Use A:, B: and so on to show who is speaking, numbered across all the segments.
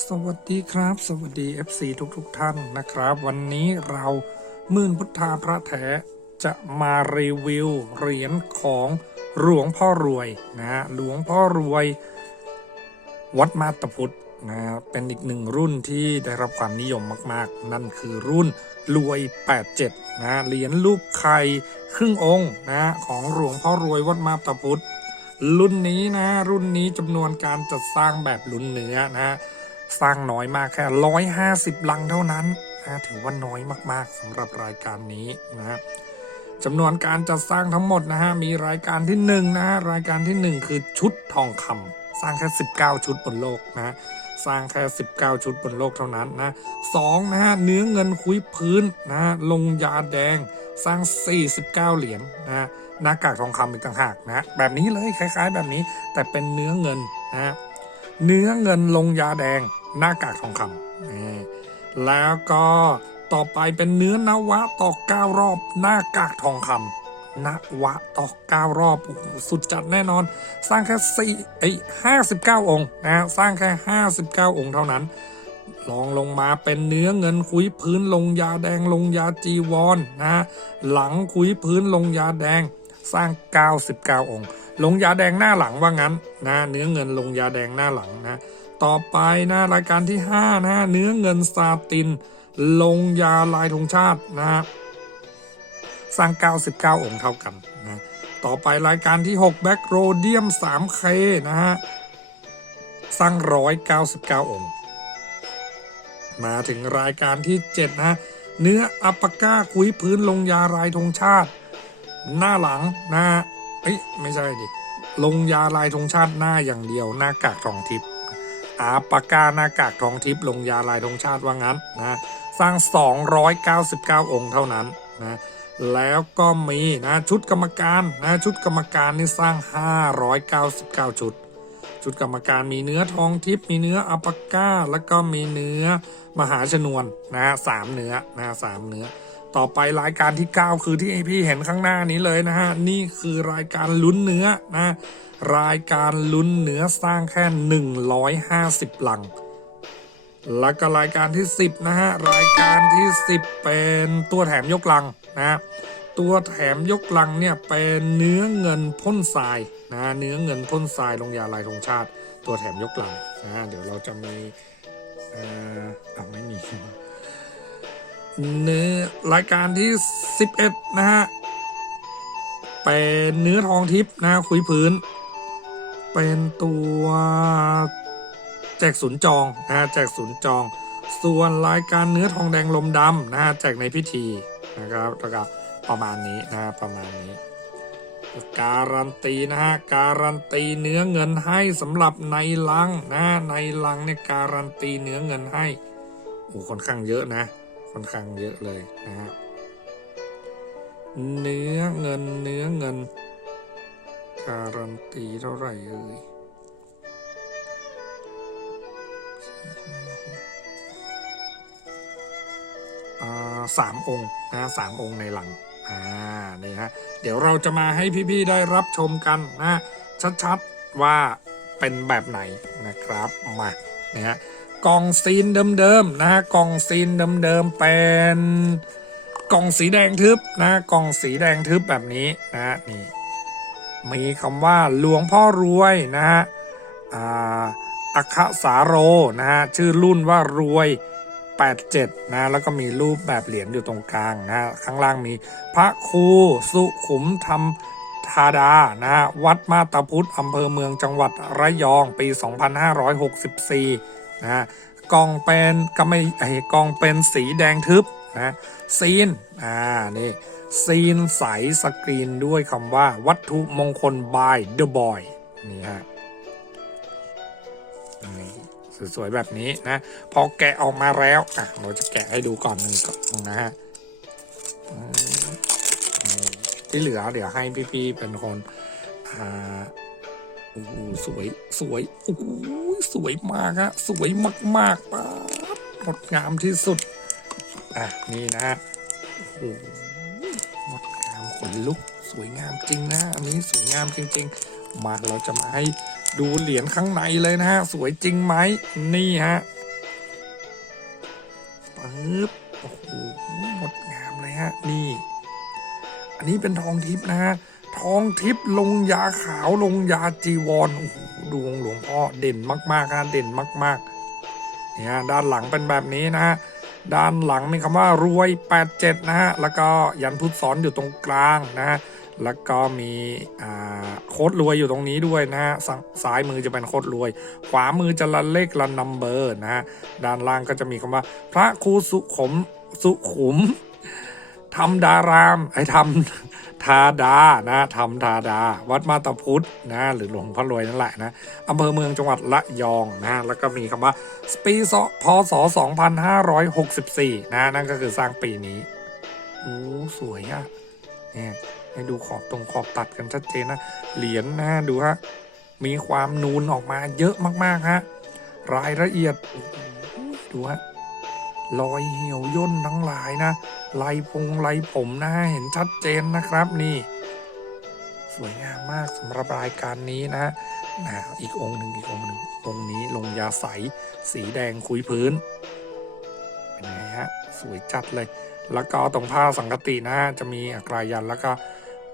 A: สวัสดีครับ สวัสดี FC ทุกๆทท่านนะครับ วันนี้เรามื่นพุทธาพระแท้จะมารีวิวเหรียญของหลวงพ่อรวยนะฮะหลวงพ่อรวย วัดมาตพุทธนะฮะเป็นอีกหนึ่งรุ่นที่ได้รับความนิยมมาก ๆ นั่นคือรุ่นรวย 87นะฮะเหรียญรูปไข่ครึ่งองค์นะของหลวงพ่อรวยวัดมาตพุทธรุ่นนี้นะรุ่นนี้จำนวนการจัดสร้างแบบลุ้นเนื้อนะ สร้างน้อยมากแค่ร้อยห้าสิบลังเท่านั้นนะถือว่าน้อยมากๆสำหรับรายการนี้นะจำนวนการจัดสร้างทั้งหมดนะฮะมีรายการที่หนึ่งนะฮะรายการที่หนึ่งคือชุดทองคำสร้างแค่ 19 ชุดบนโลกนะสร้างแค่ 19 ชุดบนโลกเท่านั้นนะสองนะฮะเนื้อเงินคุยพื้นนะฮะลงยาแดงสร้าง 49 เหรียญนะฮะหน้ากากทองคำอีกต่างหากนะแบบนี้เลยคล้าย ๆ แบบนี้แต่เป็นเนื้อเงินนะฮะเนื้อเงินลงยาแดง หน้ากากทองคำแล้วก็ต่อไปเป็นเนื้อนวะต่อเก้ารอบหน้ากากทองคำนวะต่อเก้ารอบสุดจัดแน่นอน สร้างแค่สี่ไอ้ห้าสิบเก้าองค์นะสร้างแค่ห้าสิบเก้าองค์เท่านั้นลองลงมาเป็นเนื้อเงินคุยพื้นลงยาแดงลงยาจีวรนะหลังคุยพื้นลงยาแดงสร้าง 99 องค์ ลงยาแดงหน้าหลังว่างั้นนะเนื้อเงินลงยาแดงหน้าหลังนะ ต่อไปนะรายการที่5นะเนื้อเงินซาติน ลงยาลายธงชาตินะฮะสร้าง 99 องค์เท่ากันนะต่อไปรายการที่ 6 แบ็กโรเดียม 3K นะฮะสร้าง 199 องค์ มาถึงรายการที่ 7 นะเนื้ออัปาก้าคุยพื้นลงยาลายธงชาติ หน้าหลังนะเอ้ยไม่ใช่ดิลงยาลายธงชาติหน้าอย่างเดียวหน้ากากทองทิพย์ อาปากกาหน้ากากทองทิพย์ลงยาลายธงชาติว่างั้นนะสร้าง 299 องค์เท่านั้นนะแล้วก็มีนะชุดกรรมการนะชุดกรรมการนี่สร้าง 599 ชุด ชุดกรรมการมีเนื้อทองทิพย์มีเนื้ออัปาก้า แล้วก็มีเนื้อมหาชนวนนะสามเนื้อนะสามเนื้อ ต่อไปรายการที่ 9 คือที่พี่เห็นข้างหน้านี้เลยนะฮะ นี่คือรายการลุ้นเนื้อนะ รายการลุ้นเนื้อสร้างแค่ 150ลัง แล้วก็รายการที่ 10 นะฮะ รายการที่ 10 เป็นตัวแถมยกลังนะตัวแถมยกลังเนี่ยเป็นเนื้อเงินพ่นทรายนะเนื้อเงินพ่นทรายลงยาลายธงชาติ ตัวแถมยกลังนะเดี๋ยวเราจะมีเอ่อไม่มี นื้อรายการที่ 11 นะฮะ เป็นเนื้อทองทิพย์นะคุยพื้น เป็นตัวแจกศูนย์จองนะแจกศูนย์จอง ส่วนรายการเนื้อทองแดงลมดำนะแจกในพิธีนะครับแล้วก็ประมาณนี้นะประมาณนี้ การันตีนะฮะการันตีเนื้อเงินให้สำหรับในลังนะในลังเนี่ยการันตีเนื้อเงินให้โอ้ค่อนข้างเยอะนะ ค่อนข้างเยอะเลยนะฮะเนื้อเงินเนื้อเงิน การันตีเท่าไหร่เอ่ยอ่าสามองค์นะสามองค์ในหลังอ่านี่ฮะเดี๋ยวเราจะมาให้พี่ๆได้รับชมกันนะชัดๆว่าเป็นแบบไหนนะครับมาเนี่ยฮะ กล่องซีนเดิมๆนะฮะกล่องซีนเดิมๆเป็นกล่องสีแดงทึบนะกล่องสีแดงทึบแบบนี้นะนี่มีคำว่าหลวงพ่อรวยนะฮะอ่าอัคสาโรนะฮะชื่อรุ่นว่ารวย 87 นะ แล้วก็มีรูปแบบเหรียญอยู่ตรงกลางนะข้างล่างมีพระครูสุขุมธรรมธาดานะฮะวัดมาตาพุทธอำเภอเมืองจังหวัดระยองปี 2564 นะฮะกล่องเป็นก็ไม่ไอ้กล่องเป็นสีแดงทึบนะซีนอ่านี่ซีนใสสกรีนด้วยคำว่าวัตถุมงคล by the boy นี่ฮะนี่สวยๆแบบนี้นะ พอแกะออกมาแล้วอะเราจะแกะให้ดูก่อนหนึ่งก่องนะฮะที่เหลือเดี๋ยวให้พี่ๆเป็นคนอ่า โอ้โหสวยสวยโอ้โหสวยมากฮะสวยมากๆป๊าดงดงามที่สุด อะ นี่นะโอ้โหงดงามขนลุกสวยงามจริงนะอันนี้สวยงามจริง ๆ มาเราจะมาให้ดูเหรียญข้างในเลยนะฮะ สวยจริงไหมนี่ฮะปึ๊บโอ้โหงดงามเลยฮะนี่ อันนี้เป็นทองทิพย์นะฮะ ทองทิพย์ลงยาขาวลงยาจีวรโอ้โหดวงหลวงพ่อเด่นมากๆฮะเด่นมากๆเนี่ยด้านหลังเป็นแบบนี้นะฮะด้านหลังมีคำว่ารวย 87 นะฮะ แล้วก็ยันพุทธสอนอยู่ตรงกลางนะฮะ แล้วก็มีโค้ดรวยอยู่ตรงนี้ด้วยนะฮะ ซ้ายมือจะเป็นโค้ดรวย ขวามือจะละเลขละนัมเบอร์นะฮะ ด้านล่างก็จะมีคำว่า พระครูสุขมสุขุม ทำดาราม ไอ้ทำทาดา นะทำทาดา วัดมาตาพุทธนะ หรือหลวงพ่อรวยนั่นแหละนะอำเภอเมืองจังหวัดละยองนะแล้วก็มีคำว่าปีศพศ2564 นะ นั่นก็คือสร้างปีนี้โอ้สวยอะเนี่ยให้ดูขอบตรงขอบตัดกันชัดเจนนะ เหรียญนะดูฮะ มีความนูนออกมาเยอะมากๆฮะ รายละเอียด ดูฮะ รอยเหี่ยวย่นทั้งหลายนะ ลายพงลายผมนะฮะเห็นชัดเจนนะครับนี่ สวยงามมากสำหรับรายการนี้นะนะอีกองค์หนึ่งอีกองค์หนึ่งองนี้ลงยาใส สีแดงคุยพื้น เป็นไงฮะ สวยจัดเลย แล้วก็ตรงผ้าสังกตินะฮะจะมีอักรายันแล้วก็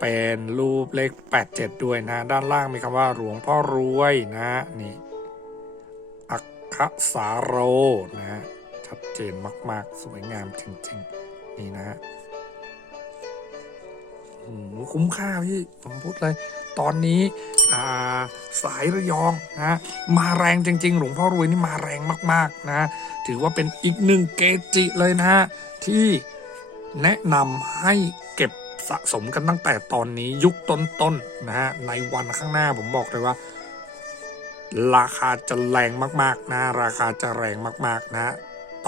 A: เป็นรูปเลข 87 ด้วยนะ ด้านล่างมีคำว่าหลวงพ่อรวยนะนี่อักขสาโรนะฮะชัดเจนมาก ๆ สวยงามจริง ๆ นี่นะฮะโหคุ้มค่าพี่ผมพูดเลย ตอนนี้สายระยองนะมาแรงจริง ๆ หลวงพ่อรวยนี่มาแรงมากๆนะถือว่าเป็นอีกหนึ่งเกจิเลยนะฮะที่แนะนำให้เก็บสะสมกันตั้งแต่ตอนนี้ยุคต้นๆนะฮะในวันข้างหน้าผมบอกเลยว่า ราคาจะแรงมากๆนะราคาจะแรงมากๆนะ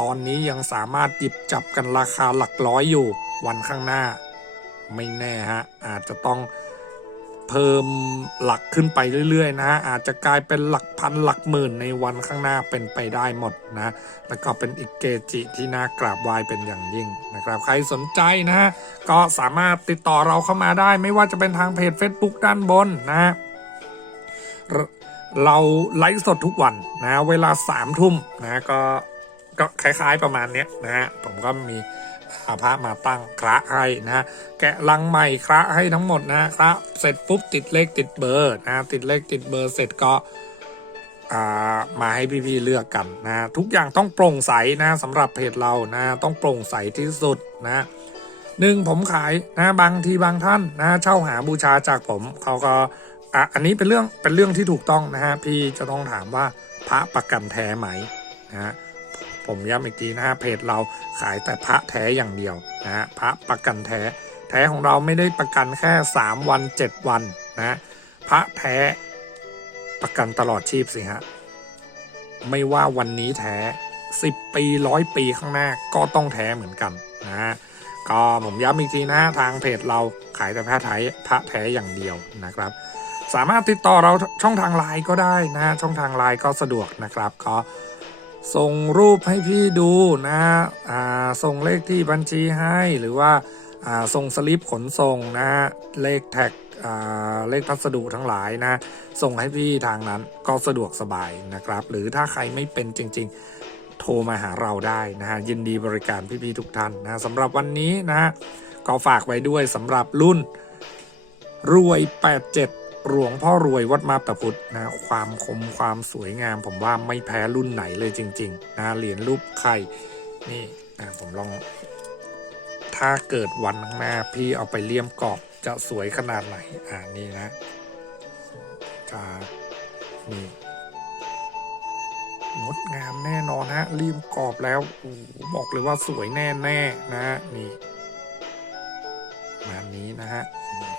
A: ตอนนี้ยังสามารถหยิบจับกันราคาหลักร้อยอยู่ วันข้างหน้า ไม่แน่ฮะ อาจจะต้องเพิ่มหลักขึ้นไปเรื่อยๆนะอาจจะกลายเป็นหลักพันหลักหมื่นในวันข้างหน้าเป็นไปได้หมดนะ แล้วก็เป็นอีกเกจิที่น่ากราบไหว้เป็นอย่างยิ่งนะครับ ใครสนใจนะฮะ ก็สามารถติดต่อเราเข้ามาได้ ไม่ว่าจะเป็นทางเพจ Facebook ด้านบนนะฮะเราไลฟ์สดทุกวันนะ เวลาสามทุ่มนะก็ ก็คล้าย ๆประมาณเนี้ยนะฮะผมก็มีอาพระมาตั้งคระให้นะฮะแกะลังใหม่คระให้ทั้งหมดนะคระเสร็จปุ๊บติดเลขติดเบอร์นะติดเลขติดเบอร์เสร็จก็อ่ามาให้พี่ๆเลือกกันนะทุกอย่างต้องโปร่งใสนะสำหรับเพจเรานะต้องโปร่งใสที่สุดนะหนึ่งผมขายนะบางทีบางท่านนะเช่าหาบูชาจากผมเขาก็อะอันนี้เป็นเรื่องเป็นเรื่องที่ถูกต้องนะฮะพี่จะต้องถามว่าพระประกันแท้ไหมนะฮะ ผมย้ำอีกทีนะฮะเพจเราขายแต่พระแท้อย่างเดียวนะฮะพระประกันแท้ แท้ของเราไม่ได้ประกันแค่ 3 วัน 7 วันนะพระแท้ประกันตลอดชีพสิฮะไม่ว่าวันนี้แท้ 10 ปีร้อยปีข้างหน้าก็ต้องแท้เหมือนกันนะฮะก็ผมย้ำอีกทีนะทางเพจเราขายแต่พระแท้พระแท้อย่างเดียวนะครับ สามารถติดต่อเราช่องทางไลน์ก็ได้นะช่องทางไลน์ก็สะดวกนะครับก็ ส่งรูปให้พี่ดูนะอ่าส่งเลขที่บัญชีให้หรือว่าอ่าส่งสลิปขนส่งนะเลขแท็กอ่าเลขพัสดุทั้งหลายนะ ส่งให้พี่ทางนั้นก็สะดวกสบายนะครับ หรือถ้าใครไม่เป็นจริง ๆ โทรมาหาเราได้นะฮะยินดีบริการพี่ๆทุกท่านนะสำหรับวันนี้นะฮะก็ฝากไว้ด้วยสำหรับรุ่นรวย 87 หลวงพ่อรวยวัดมาบตาพุธนะความคมความสวยงาม ผมว่าไม่แพ้รุ่นไหนเลยจริงๆนะเหรียญรูปไข่นี่นะผมลอง ถ้าเกิดวันข้างหน้า พี่เอาไปเลี่ยมกรอบจะสวยขนาดไหนอ่านี่นะจะนี่งดงามแน่นอนฮะเลี่ยมกรอบแล้วอบอกเลยว่าสวยแน่ๆนะนี่มานี้นะฮะ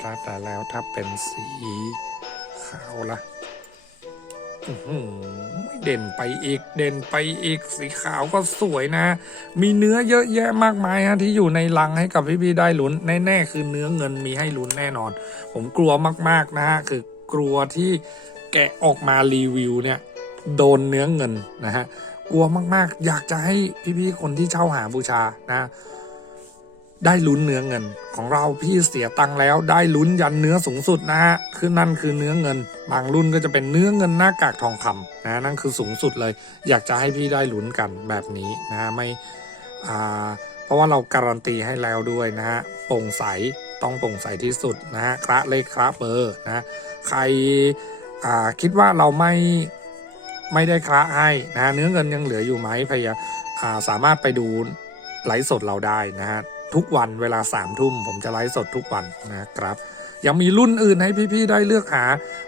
A: ถ้าแต่แล้วถ้าเป็นสีขาวละอื้อหือเด่นไปอีก เด่นไปอีก สีขาวก็สวยนะ มีเนื้อเยอะแยะมากมายฮะที่อยู่ในลังให้กับพี่ๆได้ลุ้น แน่ๆคือเนื้อเงินมีให้ลุ้นแน่นอน ผมกลัวมากๆนะฮะคือกลัวที่แกะออกมารีวิวเนี่ย โดนเนื้อเงินนะฮะกลัวมากๆ อยากจะให้พี่ๆคนที่เช่าหาบูชานะ ได้ลุ้นเนื้อเงิน ของเราพี่เสียตังค์แล้วได้ลุ้นยันเนื้อสูงสุดนะฮะคือนั่นคือเนื้อเงิน บางรุ่นก็จะเป็นเนื้อเงินหน้ากากทองคำนะนั่นคือสูงสุดเลย อยากจะให้พี่ได้ลุ้นกันแบบนี้นะฮะไม่อ่าเพราะว่าเราการันตีให้แล้วด้วยนะฮะโปร่งใสต้องโปร่งใสที่สุดนะฮะคระเลขคระเบอร์นะใครอ่าคิดว่าเราไม่ไม่ได้คระให้นะะเนื้อเงินยังเหลืออยู่ไหมพยายามอ่าสามารถไปดูไลฟ์สดเราได้นะฮะ ทุกวันเวลาสามทุ่มผมจะไลฟ์สดทุกวันนะครับ ยังมีรุ่นอื่นให้พี่ๆได้เลือกหา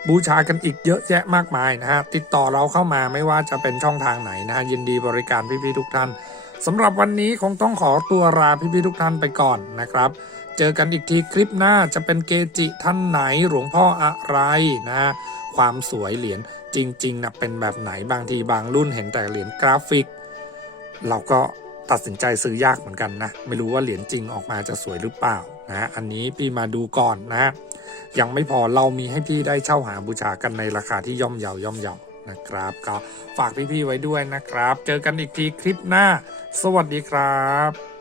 A: บูชากันอีกเยอะแยะมากมายนะฮะ ติดต่อเราเข้ามาไม่ว่าจะเป็นช่องทางไหนนะฮะยินดีบริการพี่ๆทุกท่านสำหรับวันนี้คงต้องขอตัวลาพี่ๆทุกท่านไปก่อนนะครับ เจอกันอีกทีคลิปหน้าจะเป็นเกจิท่านไหนหลวงพ่ออะไรนะฮะความสวยเหรียญจริงๆนะเป็นแบบไหนบางทีบางรุ่นเห็นแต่เหรียญกราฟิก เราก็ ตัดสินใจซื้อยากเหมือนกันนะ ไม่รู้ว่าเหรียญจริงออกมาจะสวยหรือเปล่านะ อันนี้พี่มาดูก่อนนะ ยังไม่พอเรามีให้พี่ได้เช่าหาบูชากันในราคาที่ย่อมเยาย่อมเยานะครับ ก็ฝากพี่ๆไว้ด้วยนะครับ เจอกันอีกทีคลิปหน้า สวัสดีครับ